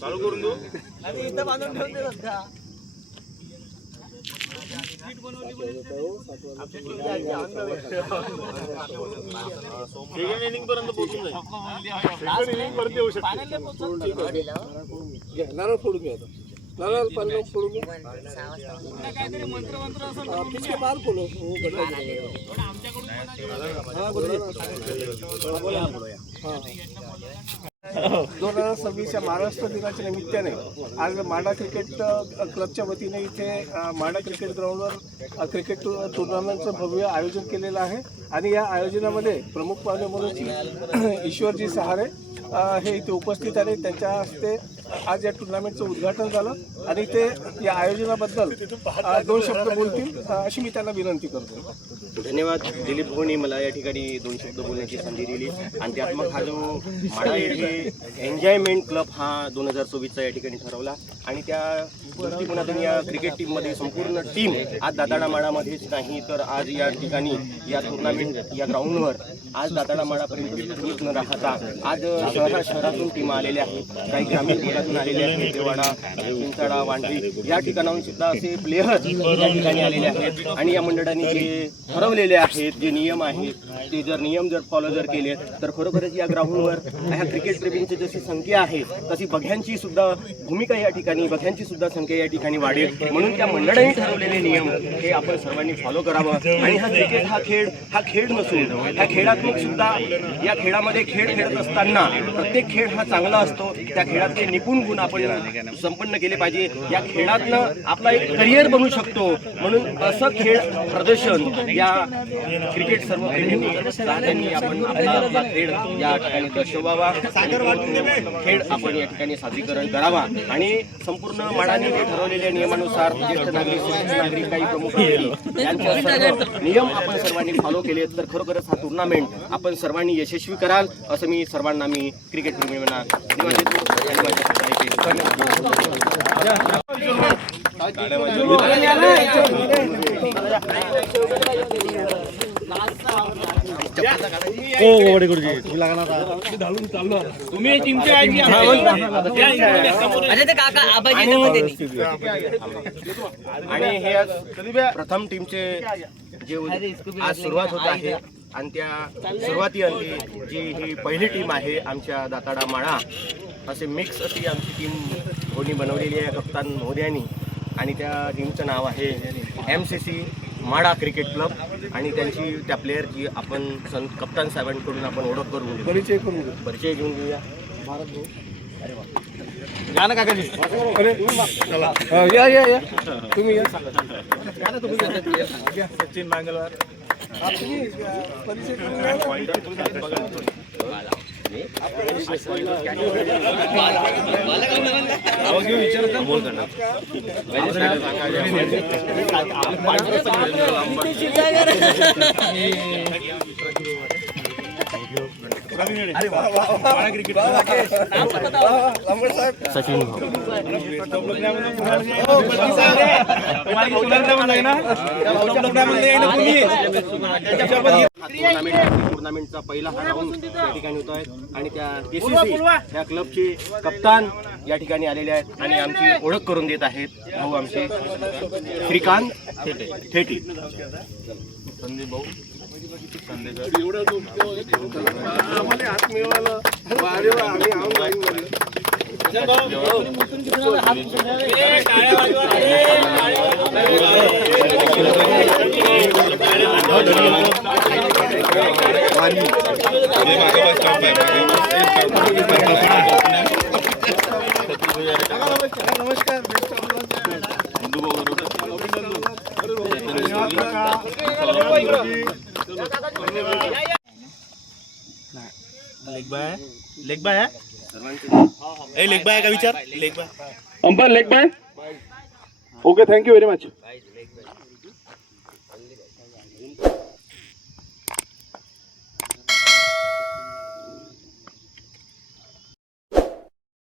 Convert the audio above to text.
चालू करून देऊ इथं बांधून ठेवून दे सध्या. सेकंड इनिंग पर्यंत पोहोचून जाईल. सेकंड इनिंग पर्यंत येऊ शकते. नारळ फोडून घ्या. नारळ पाणी फोडून घ्या. काहीतरी मंत्र मंत्र असं पिछले बार फोडो. हो 2026 महाराष्ट्र दिनाच्या निमित्ताने आज माडा क्रिकेट क्लबच्या वतीने इथे माडा क्रिकेट ग्राउंडवर क्रिकेट टुर्नामेंटचं भव्य आयोजन केलेलं आहे आणि या आयोजनामध्ये प्रमुख पाहुणे म्हणून ईश्वरजी सहारे हे इथे उपस्थित आले. त्यांच्या हस्ते आज या टुर्नामेंटचं उद्घाटन झालं आणि ते या आयोजनाबद्दल 2 शब्द बोलतील अशी मी त्यांना विनंती करतो. धन्यवाद. दिलीप भाऊंनी मला या ठिकाणी 2 शब्द बोलण्याची संधी दिली आणि त्यात मग हा जो माडा येथे एन्जॉयमेंट क्लब हा 2024चा या ठिकाणी ठरवला आणि त्या दृष्टिकोनातून या क्रिकेट टीममध्ये संपूर्ण टीम आज दाताडा माडामध्येच नाही तर आज या ठिकाणी या टुर्नामेंट या ग्राउंडवर आज दाताडा माडापर्यंत न राहता आज शहरातून टीम आलेल्या आहेत. काही ग्रामीण भागातून आलेले आहेत. देवाडा, चिंचाडा, वांढरी या ठिकाणाहून सुद्धा असे प्लेयर्स या ठिकाणी आलेले आहेत आणि या मंडळांनी जे ठरवलेले आहेत जे नियम आहेत ते नियम जर फॉलो केले तर खरोखरच या ग्राउंडवर ह्या क्रिकेट प्रेमींची जशी संख्या आहे तशी बघ्यांची सुद्धा भूमिका या ठिकाणी बघ्यांची सुद्धा संख्या या ठिकाणी वाढेल. म्हणून त्या मंडळांनी ठरवलेले नियम हे आपण सर्वांनी फॉलो करावं आणि हा क्रिकेट हा खेळ नसून ह्या खेळात्मक सुद्धा या खेळामध्ये खेळ खेळत असताना प्रत्येक खेळ हा चांगला असतो. त्या खेळातले निपुण गुण आपण संपन्न केले पाहिजे. या खेळातनं आपला एक करिअर बनू शकतो. म्हणून असं खेळ प्रदर्शन या क्रिकेट सर्व प्रेमींनी आपण आपला खेळ या ठिकाणी दर्शवावा. खेळ आपण या ठिकाणी सादरीकरण करावा आणि संपूर्ण माडाने ठरवलेल्या नियमानुसार ज्येष्ठ नागरिक नागरिक काही प्रमुख यांचे सर्व नियम आपण सर्वांनी फॉलो केले तर खरोखरच हा टुर्नामेंट आपण सर्वांनी यशस्वी कराल असं मी सर्वांना क्रिकेट प्रेमींना तुम्ही टीमचे आणि हे प्रथम टीमचे जे आज सुरुवात होत आहे आणि त्या सुरुवातीअंती जी ही पहिली टीम आहे आमच्या दाताडा माडा असे मिक्स अशी आमची टीम कोणी बनवलेली आहे कप्तान महोदयांनी आणि त्या टीमचं नाव आहे MCC माडा क्रिकेट क्लब आणि त्यांची त्या प्लेयरची आपण कप्तान साहेबांकडून आपण ओळख करून घेऊ परिचय घेऊन घेऊया. भारत भाऊ अरे वा गाणं काकाजी या तुम्ही या सचिन मांगलवार परिचय करून सचिन टुर्नामेंटचा पहिला हा राऊंड या ठिकाणी होत आहे आणि त्या KCC या क्लबचे कप्तान या ठिकाणी आलेले आहेत आणि आमची ओळख करून देत आहेत भाऊ आमचे श्रीकांत थेटी. संदीप भाऊ हात मिळवायला आम्ही नमस्कार लेग बाय लेग बाय का विचार leg bye umpire leg bye okay thank you very much.